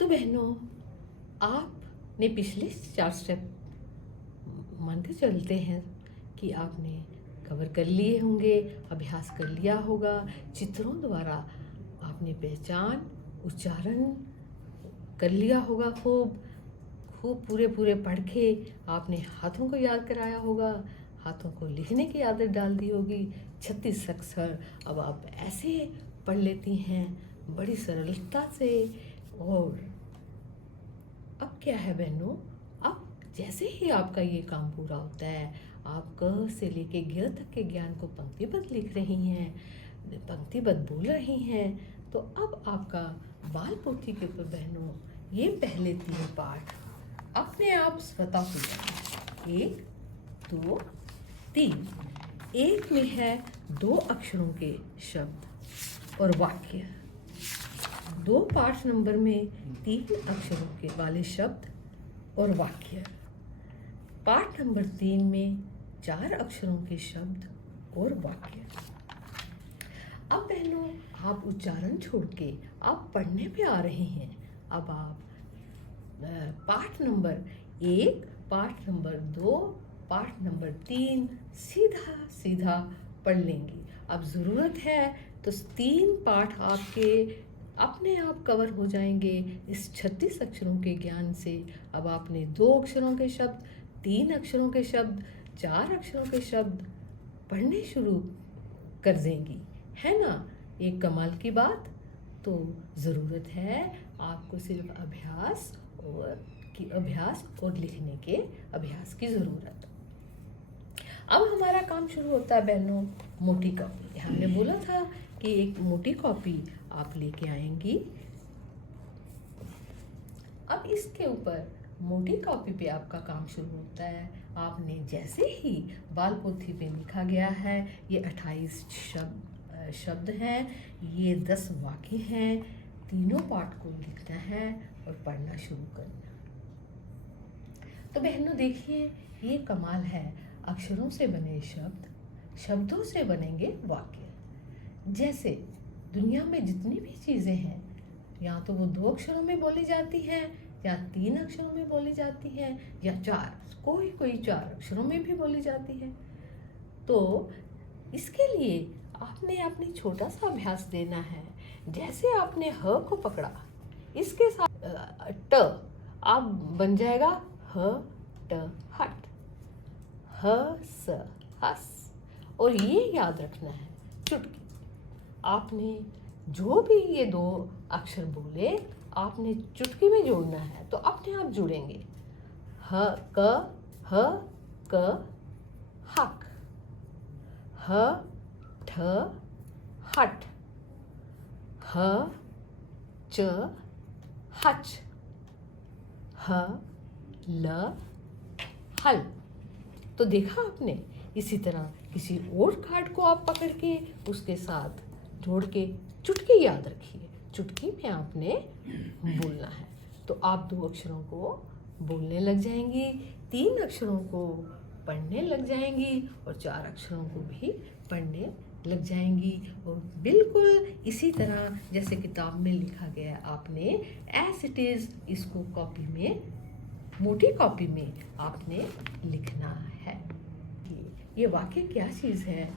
तो बहनों, आपने पिछले 4 स्टेप मान के चलते हैं कि आपने कवर कर लिए होंगे, अभ्यास कर लिया होगा। चित्रों द्वारा आपने पहचान, उच्चारण कर लिया होगा। खूब खूब पूरे पूरे पढ़ के आपने हाथों को याद कराया होगा, हाथों को लिखने की आदत डाल दी होगी। 36 अक्षर अब आप ऐसे पढ़ लेती हैं बड़ी सरलता से। और अब क्या है बहनों, अब जैसे ही आपका ये काम पूरा होता है, आप क से लेके ग तक के ज्ञान को पंक्तिबद्ध लिख रही हैं, पंक्तिबद्ध बोल रही हैं, तो अब आपका बाल पोथी के ऊपर बहनों ये पहले 3 पाठ अपने आप स्वतः हो जाएंगे। 1, 2, 3। एक में है 2 अक्षरों के शब्द और वाक्य। 2 पाठ नंबर में 3 अक्षरों के वाले शब्द और वाक्य। पाठ नंबर 3 में 4 अक्षरों के शब्द और वाक्य। अब बहनों, आप उच्चारण छोड़ के आप पढ़ने पे आ रहे हैं। अब आप पाठ नंबर 1, पाठ नंबर 2, पाठ नंबर 3 सीधा सीधा पढ़ लेंगी। अब ज़रूरत है तो 3 पाठ आपके अपने आप कवर हो जाएंगे इस 36 अक्षरों के ज्ञान से। अब आपने 2 अक्षरों के शब्द, 3 अक्षरों के शब्द, 4 अक्षरों के शब्द पढ़ने शुरू कर देंगी, है ना? एक कमाल की बात। तो ज़रूरत है आपको सिर्फ अभ्यास और लिखने के अभ्यास की ज़रूरत। अब हमारा काम शुरू होता है बहनों, मोटी कॉपी। हमने बोला था कि एक मोटी कॉपी आप लेके आएंगी। अब इसके ऊपर मोटी कॉपी पे आपका काम शुरू होता है। आपने जैसे ही बाल पोथी पे लिखा गया है, ये 28 शब्द हैं, ये 10 वाक्य हैं, तीनों पाठ को लिखना है और पढ़ना शुरू करना। तो बहनों देखिए, ये कमाल है। अक्षरों से बने शब्द, शब्दों से बनेंगे वाक्य। जैसे दुनिया में जितनी भी चीज़ें हैं, या तो वो 2 अक्षरों में बोली जाती हैं, या 3 अक्षरों में बोली जाती हैं, या 4, कोई 4 अक्षरों में भी बोली जाती है। तो इसके लिए आपने अपनी छोटा सा अभ्यास देना है। जैसे आपने ह को पकड़ा, इसके साथ ट आप बन जाएगा ह ट हट, ह स हस। और ये याद रखना है, चुटकी। आपने जो भी ये 2 अक्षर बोले, आपने चुटकी में जोड़ना है, तो अपने आप जुड़ेंगे। ह क हक, ह ठ हट, ह च हच, ह ल हल। तो देखा आपने? इसी तरह किसी और कार्ड को आप पकड़ के उसके साथ जोड़ के चुटकी याद रखिए। चुटकी में आपने बोलना है, तो आप 2 अक्षरों को बोलने लग जाएंगी, 3 अक्षरों को पढ़ने लग जाएंगी और 4 अक्षरों को भी पढ़ने लग जाएंगी। और बिल्कुल इसी तरह जैसे किताब में लिखा गया, आपने एज इट इज़ इसको कॉपी में, मोटी कॉपी में आपने लिखना है। ये वाक्य क्या चीज़ है?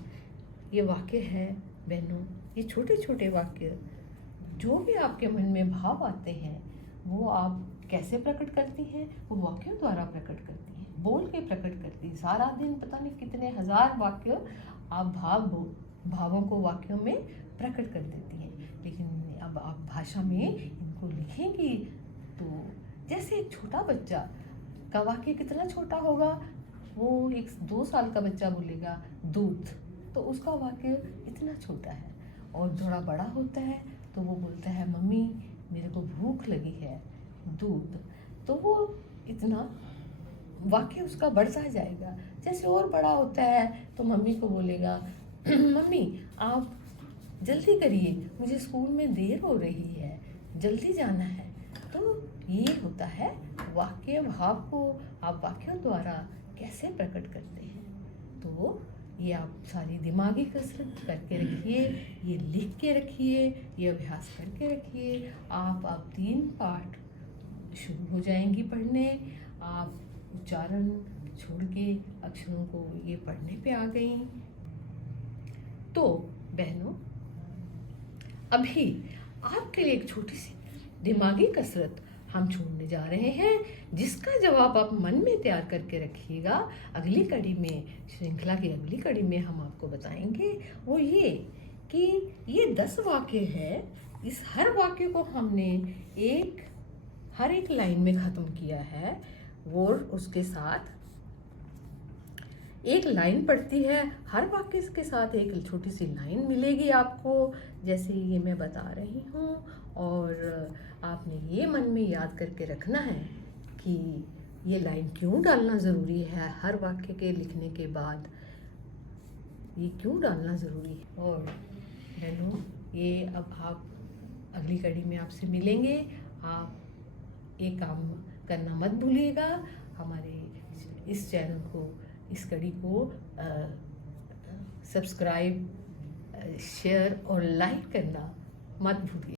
ये वाक्य है बहनों, ये छोटे छोटे वाक्य जो भी आपके मन में भाव आते हैं, वो आप कैसे प्रकट करती हैं? वो वाक्यों द्वारा प्रकट करती हैं, बोल के प्रकट करती हैं। सारा दिन पता नहीं कितने हजार वाक्य आप भावों को वाक्यों में प्रकट कर देती हैं। लेकिन अब आप भाषा में इनको लिखेंगी तो जैसे एक छोटा बच्चा का वाक्य कितना छोटा होगा, वो एक 2 साल का बच्चा बोलेगा दूध, तो उसका वाक्य इतना छोटा है। और थोड़ा बड़ा होता है तो वो बोलता है मम्मी मेरे को भूख लगी है, दूध, तो वो इतना वाक्य उसका बढ़ता जाएगा। जैसे और बड़ा होता है तो मम्मी को बोलेगा मम्मी आप जल्दी करिए, मुझे स्कूल में देर हो रही है, जल्दी जाना है। तो ये होता है वाक्य। भाव को आप वाक्यों द्वारा कैसे प्रकट करते हैं, तो ये आप सारी दिमागी कसरत करके रखिए, ये लिख के रखिए, ये अभ्यास करके रखिए। आप 3 पाठ शुरू हो जाएंगी पढ़ने। आप उच्चारण छोड़ के अक्षरों को ये पढ़ने पे आ गई। तो बहनों, अभी आपके लिए एक छोटी सी दिमागी कसरत हम छोड़ने जा रहे हैं, जिसका जवाब आप मन में तैयार करके रखिएगा। अगली कड़ी में, श्रृंखला की अगली कड़ी में हम आपको बताएंगे वो ये कि ये 10 वाक्य है। इस हर वाक्य को हमने हर एक लाइन में ख़त्म किया है। वो उसके साथ एक लाइन पढ़ती है, हर वाक्य के साथ एक छोटी सी लाइन मिलेगी आपको, जैसे ये मैं बता रही हूँ। और आपने ये मन में याद करके रखना है कि ये लाइन क्यों डालना ज़रूरी है, हर वाक्य के लिखने के बाद ये क्यों डालना ज़रूरी है। और बहनों, ये अब आप अगली कड़ी में आपसे मिलेंगे। आप ये काम करना मत भूलिएगा। हमारे इस चैनल को, इस कड़ी को सब्सक्राइब, शेयर और लाइक करना मत भूलिए।